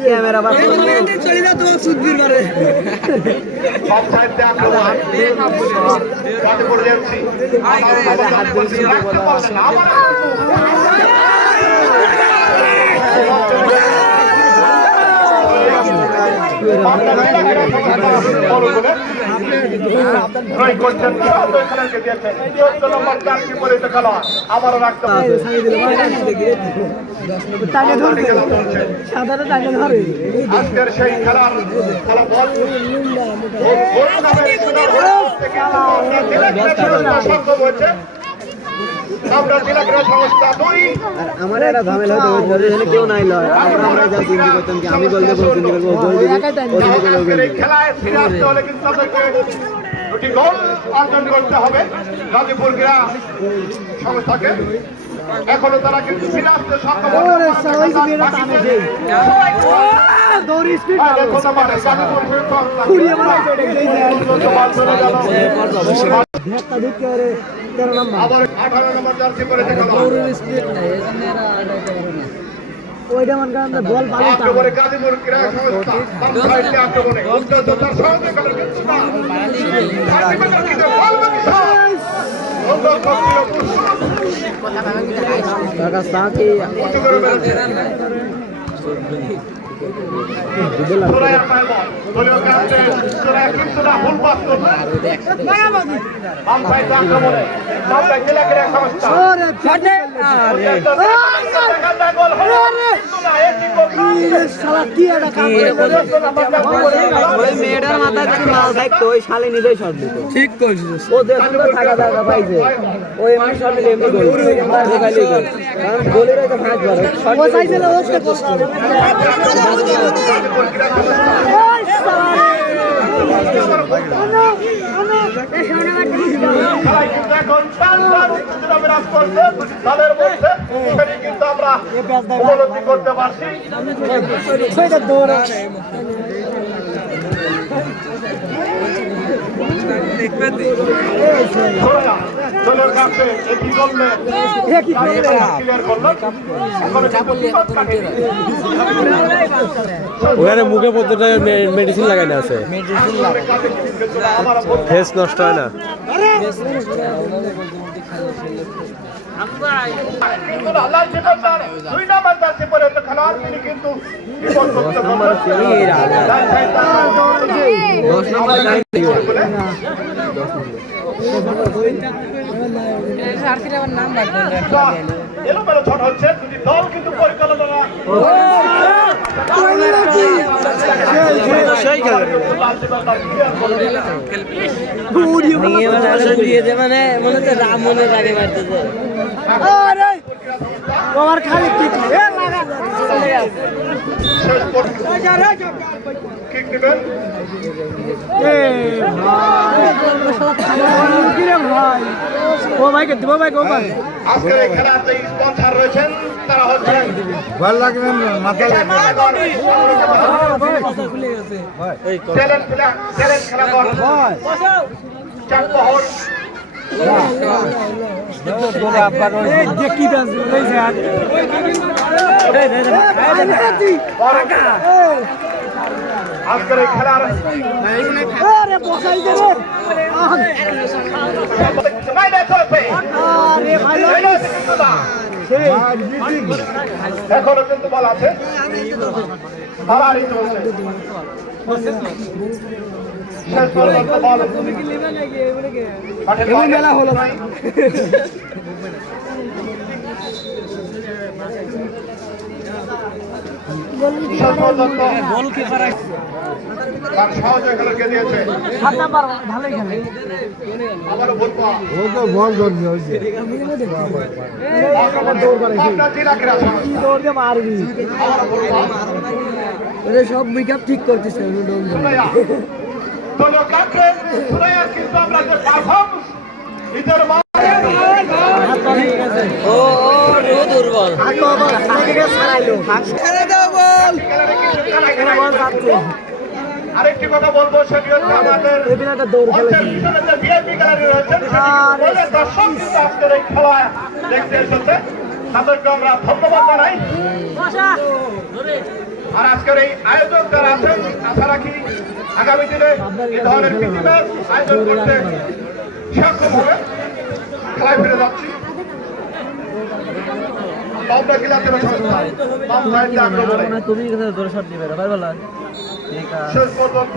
Camera পড়ে যাচ্ছি রাখতে পারলেন না। আবার ট্রাই করছেন খেলাকে দিয়েছেন চোদ্দ নম্বর চারটি পরিচিত খেলা আবারও রাখতে আজকের সেই খেলার ফলাফল সম্ভব হয়েছে। আমরা জেলা ক্রীড়া সংস্থা দুই। আমার একটা ঝামেলা হতো এখানে কেউ নাই লয়। আমরা আমরা যা চিন্তা করতাম কি আমি গোল দেবো চিন্তা করব গোল দিবি আজকের এই খেলায় ফিরে আসতে হলে কিন্তু তাদেরকে দুটি গোল অর্জন করতে হবে গাজীপুর ক্রীড়া সংস্থাকে। এখনও তারা কিন্তু ফিরে আসতে সক্ষম দৌড় স্পিড মানে কুড়িয়ে তেরো নম্বর ওইটা মনে করেন বল পানি আক্রমণে গাজীপুর ক্রীড়া সংস্থা বামসাইডে আক্রমণে উত্তর সহজে করে কিন্তু না গাজীপুর কিন্তু বল বাকিছে। সংরক্ষক ছিল পুষ্প। কাকা সাথে ওই মেয়েটার মাথায় যদি মাল থাকতো ওই শালে নিজেই শট দিত ঠিক করছিস ও দেখুন থাকা পাইছে ও এমনি শট দিলে এমনি দলের মধ্যে কিন্তু আমরা করতে পারছি। ওখানে মুখে প্রত্যেকটা মেডিসিন লাগানো আছে। ফেস নষ্ট হয় না। ছট হচ্ছে দুটি দল কিন্তু পরিচালনা সেই খেলে লাল চিকনদার ক্লিয়ার করলেন। মানে মনে হচ্ছে রাম মনে লাগে মারতেছে আমার খালি ও ভাই কে দিব ভাই গো ভালো লাগবে মাথা আজকের এই খেলার বসাই দে এখনও কিন্তু বল আছে। মেলা হলো ভাই তার দিয়েছে? সব মেকআপ ঠিক করতেছে ও দুর্বল ছাড়াইলো আরেকটি কথা বলব সেটি হচ্ছে আমাদের যে গ্যালারি রয়েছে, সেটি দর্শক কিন্তু আজকের এই দেখতে এসেছে। তাদেরকে আমরা ধন্যবাদ জানাই। আর আজকের এই আয়োজন যারা আছেন আশা রাখি আগামী দিনে এই ধরনের আয়োজন করতে সক্ষম হবে। খেলায় ফিরে যাচ্ছি। সংস্থা আগ্রহ তুমি দিবে ভাই বলা শেষ পর্যন্ত।